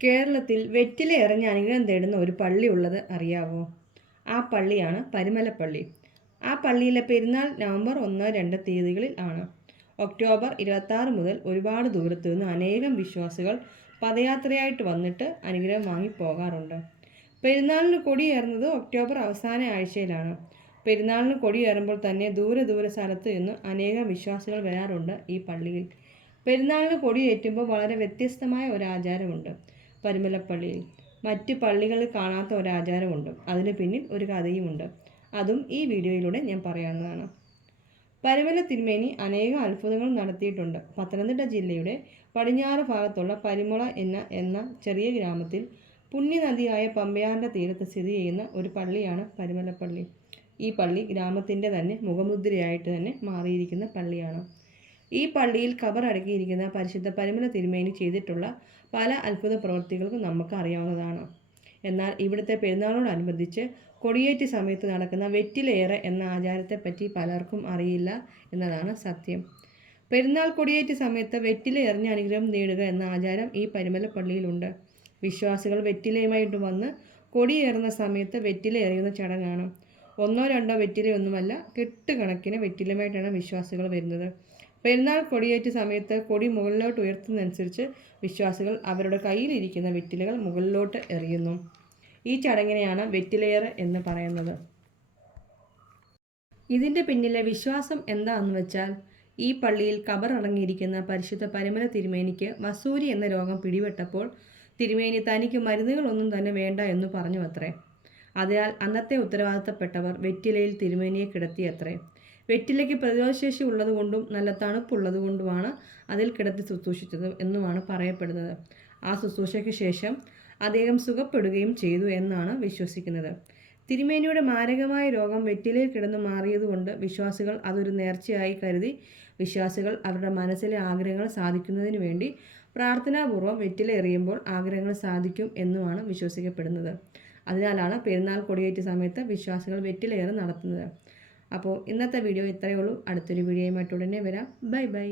കേരളത്തിൽ വെറ്റില എറിഞ്ഞ് അനുഗ്രഹം തേടുന്ന ഒരു പള്ളി ഉള്ളത് അറിയാവോ? ആ പള്ളിയാണ് പരുമലപ്പള്ളി. ആ പള്ളിയിലെ പെരുന്നാൾ നവംബർ 1, 2 തീയതികളിൽ ആണ്. ഒക്ടോബർ 26 മുതൽ ഒരുപാട് ദൂരത്തു നിന്ന് അനേകം വിശ്വാസികൾ പദയാത്രയായിട്ട് വന്നിട്ട് അനുഗ്രഹം വാങ്ങി പോകാറുണ്ട്. പെരുന്നാളിന് കൊടിയേറുന്നത് ഒക്ടോബർ അവസാന ആഴ്ചയിലാണ്. പെരുന്നാളിന് കൊടിയേറുമ്പോൾ തന്നെ ദൂരെ സ്ഥലത്ത് നിന്ന് അനേകം വിശ്വാസികൾ വരാറുണ്ട് ഈ പള്ളിയിൽ. പെരുന്നാളിന് കൊടിയേറ്റുമ്പോൾ വളരെ വ്യത്യസ്തമായ ഒരു ആചാരമുണ്ട് പരുമലപ്പള്ളിയിൽ. മറ്റ് പള്ളികളിൽ കാണാത്ത ഒരാചാരമുണ്ട്. അതിന് പിന്നിൽ ഒരു കഥയുമുണ്ട്. അതും ഈ വീഡിയോയിലൂടെ ഞാൻ പറയാവുന്നതാണ്. പരുമല തിരുമേനി അനേകം അത്ഭുതങ്ങൾ നടത്തിയിട്ടുണ്ട്. പത്തനംതിട്ട ജില്ലയുടെ പടിഞ്ഞാറ് ഭാഗത്തുള്ള പരിമള എന്ന ചെറിയ ഗ്രാമത്തിൽ പുണ്യനദിയായ പമ്പയാറിൻ്റെ തീരത്ത് സ്ഥിതി ചെയ്യുന്ന ഒരു പള്ളിയാണ് പരുമലപ്പള്ളി. ഈ പള്ളി ഗ്രാമത്തിൻ്റെ തന്നെ മുഖമുദ്രയായിട്ട് തന്നെ മാറിയിരിക്കുന്ന പള്ളിയാണ്. ഈ പള്ളിയിൽ ഖബർ അടക്കിയിരിക്കുന്ന പരിശുദ്ധ പരുമല തിരുമേനി ചെയ്തിട്ടുള്ള പല അത്ഭുത പ്രവൃത്തികൾക്കും നമുക്ക് അറിയാവുന്നതാണ്. എന്നാൽ ഇവിടുത്തെ പെരുന്നാളോടനുബന്ധിച്ച് കൊടിയേറ്റ് സമയത്ത് നടക്കുന്ന വെറ്റിലയേറ് എന്ന ആചാരത്തെപ്പറ്റി പലർക്കും അറിയില്ല എന്നതാണ് സത്യം. പെരുന്നാൾ കൊടിയേറ്റ് സമയത്ത് വെറ്റില എറിഞ്ഞ് അനുഗ്രഹം നേടുക എന്ന ആചാരം ഈ പരുമല പള്ളിയിലുണ്ട്. വിശ്വാസികൾ വെറ്റിലയുമായിട്ട് വന്ന് കൊടിയേറുന്ന സമയത്ത് വെറ്റില എറിയുന്ന ചടങ്ങാണ്. 1 2 വെറ്റിലയൊന്നുമല്ല, കെട്ടുകണക്കിന് വെറ്റിലയുമായിട്ടാണ് വിശ്വാസികൾ വരുന്നത്. പെരുന്നാൾ കൊടിയേറ്റ് സമയത്ത് കൊടി മുകളിലോട്ട് ഉയർത്തുന്നതനുസരിച്ച് വിശ്വാസികൾ അവരുടെ കയ്യിലിരിക്കുന്ന വെറ്റിലകൾ മുകളിലോട്ട് എറിയുന്നു. ഈ ചടങ്ങിനെയാണ് വെറ്റിലയേറ് എന്ന് പറയുന്നത്. ഇതിൻ്റെ പിന്നിലെ വിശ്വാസം എന്താണെന്ന് വെച്ചാൽ, ഈ പള്ളിയിൽ ഖബറടങ്ങിയിരിക്കുന്ന പരിശുദ്ധ പരുമല തിരുമേനിക്ക് വസൂരി എന്ന രോഗം പിടിപെട്ടപ്പോൾ തിരുമേനി തനിക്ക് മരുന്നുകളൊന്നും തന്നെ വേണ്ട എന്ന് പറഞ്ഞു അത്രേ. അതിനാൽ അന്നത്തെ ഉത്തരവാദിത്തപ്പെട്ടവർ വെറ്റിലയിൽ തിരുമേനിയെ കിടത്തിയത്രേ. വെറ്റിലയ്ക്ക് പ്രതിരോധശേഷി ഉള്ളതുകൊണ്ടും നല്ല തണുപ്പുള്ളതുകൊണ്ടുമാണ് അതിൽ കിടത്തി ശുശ്രൂഷിച്ചത് എന്നുമാണ് പറയപ്പെടുന്നത്. ആ ശുശ്രൂഷയ്ക്ക് ശേഷം അദ്ദേഹം സുഖപ്പെടുകയും ചെയ്തു എന്നാണ് വിശ്വസിക്കുന്നത്. തിരുമേനിയുടെ മാരകമായ രോഗം വെറ്റിലയിൽ കിടന്നു മാറിയതുകൊണ്ട് വിശ്വാസികൾ അതൊരു നേർച്ചയായി കരുതി വിശ്വാസികൾ അവരുടെ മനസ്സിലെ ആഗ്രഹങ്ങൾ സാധിക്കുന്നതിന് വേണ്ടി പ്രാർത്ഥനാപൂർവ്വം വെറ്റില എറിയുമ്പോൾ ആഗ്രഹങ്ങൾ സാധിക്കും എന്നുമാണ് വിശ്വസിക്കപ്പെടുന്നത്. അതിനാലാണ് പെരുന്നാൾ കൊടിയേറ്റ് സമയത്ത് വിശ്വാസികൾ വെറ്റിലയേറ് നടത്തുന്നത്. അപ്പോൾ ഇന്നത്തെ വീഡിയോ ഇത്രയേ ഉള്ളൂ. അടുത്തൊരു വീഡിയോയുമായിട്ട് ഉടനെ വരാം. ബൈ.